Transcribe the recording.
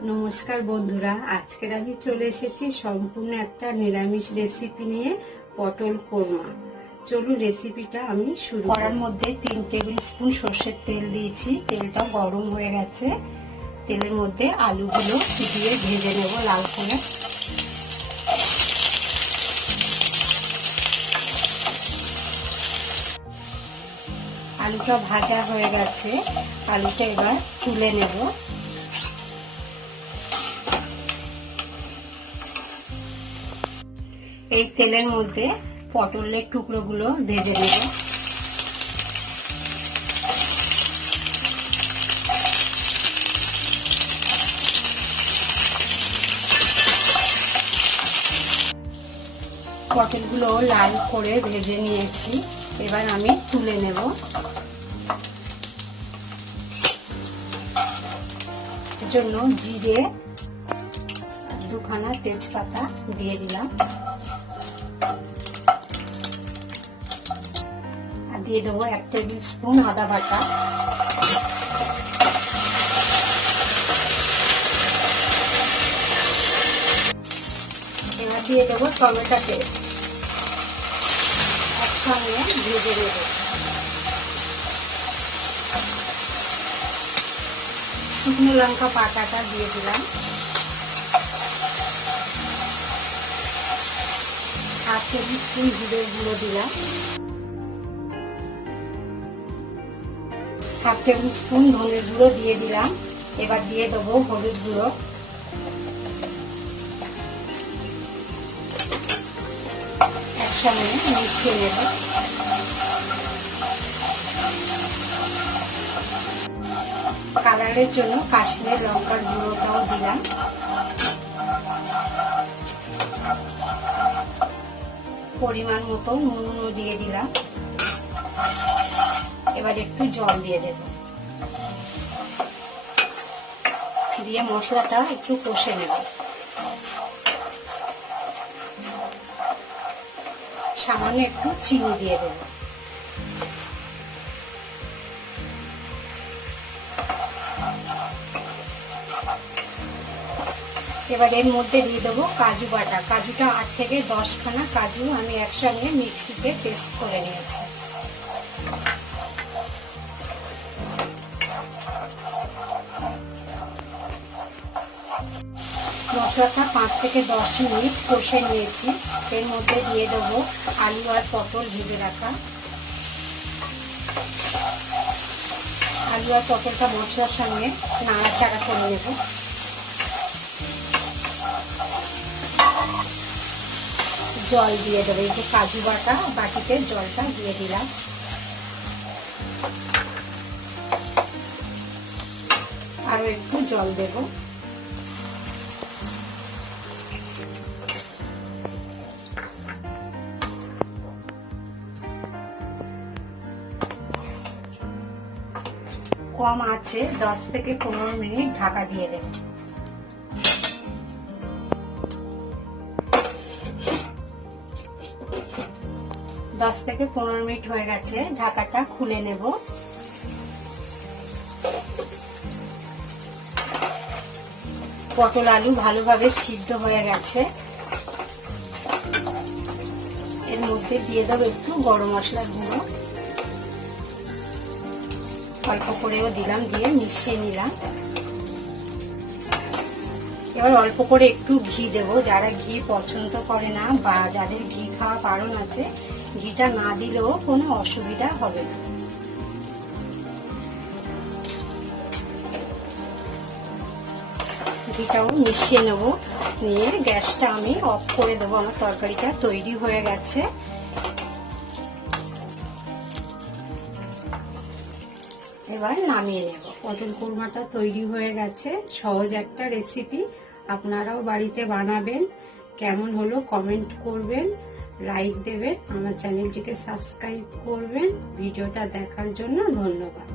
नमस्कार बंधुरा आज के आमी चले एसेছি सम्पूर्ण একটা নিরামিষ রেসিপি নিয়ে পটল কোরমা। চলুন রেসিপিটা আমি শুরু করি। কড়ার মধ্যে 3 টেবিল স্পুন সরষের তেল দিয়েছি। তেলটা গরম হয়ে গেছে। তেলের মধ্যে আলুগুলো দিয়ে ভেজে নেব লাল করে। আলুটা ভাজা হয়ে গেছে। আলুটা এবার তুলে নেব। এই তেলের মধ্যে পটলের টুকরোগুলো ভেজে নেব। পটলগুলো লাল করে ভেজে নিয়েছি। এবার আমি তুলে নেব। এর জন্য জিরে দুখানা তেজপাতা দিয়ে দিলাম। দিয়ে দেবো 1 টেবিল স্পুন আদা বাটা। এবার দিয়ে দেবো টমেটো পেস্ট। একসঙ্গে ভেজে নেব। শুকনো লঙ্কা পাতাটা দিয়ে দিলাম। 1 টেবিল স্পুন জিরের গুঁড়ো দিলাম। 1 টেবিল স্পুন ধনের গুঁড়ো দিয়ে দিলাম। এবার দিয়ে দেবো হলুদ গুঁড়ো। একসঙ্গে মিশিয়ে নেব। কালারের জন্য কাশ্মীরি লঙ্কার গুঁড়োটাও দিলাম। পরিমাণ মতো নুনও দিয়ে দিলাম। এবার একটু জল দিয়ে দেব। দিয়ে মশলাটা একটু কষে নেব। সামান্য একটু চিনি দিয়ে দেব। এবার এর মধ্যে দিয়ে দেবো কাজু বাটা। কাজুটা 8 থেকে 10 খানা কাজু আমি একসঙ্গে মিক্সিতে পেস্ট করে নিয়েছি। মশলাটা 5 থেকে 10 মিনিট কষে নিয়েছি। এর মধ্যে দিয়ে দেবো আলু আর পটল ভেজে রাখা। আলু আর পটলটা মশলার সঙ্গে নাড়াচাড়া করে নেব। জল দিয়ে দেবো। এই যে কাজু বাটা বাটিতে জলটা দিয়ে দিলাম। আরো একটু জল দেব। কম আছে 10 থেকে 15 মিনিট ঢাকা দিয়ে দেব। 10 থেকে 15 মিনিট হয়ে গেছে। ঢাকাটা খুলে নেব। পটল আলু ভালোভাবে সিদ্ধ হয়ে গেছে। এর মধ্যে দিয়ে দেবো একটু গরম মশলার গুঁড়ো। অল্প করেও দিলাম, দিয়ে মিশিয়ে নিলাম। এবার অল্প করে একটু ঘি দেবো। যারা ঘি পছন্দ করে না বা যাদের ঘি খাওয়া বারণ আছে, ঘিটা না দিলেও কোনো অসুবিধা হবে না। ঘিটাও মিশিয়ে নেব। নিয়ে গ্যাসটা আমি অফ করে দেবো। আমার তরকারিটা তৈরি হয়ে গেছে। এবার নামিয়ে নেব। পটল কোরমাটা তৈরি হয়ে গেছে। সহজ একটা রেসিপি, আপনারাও বাড়িতে বানাবেন। কেমন হলো কমেন্ট করবেন, লাইক দেবেন, আমার চ্যানেলটিকে সাবস্ক্রাইব করবেন। ভিডিওটা দেখার জন্য ধন্যবাদ।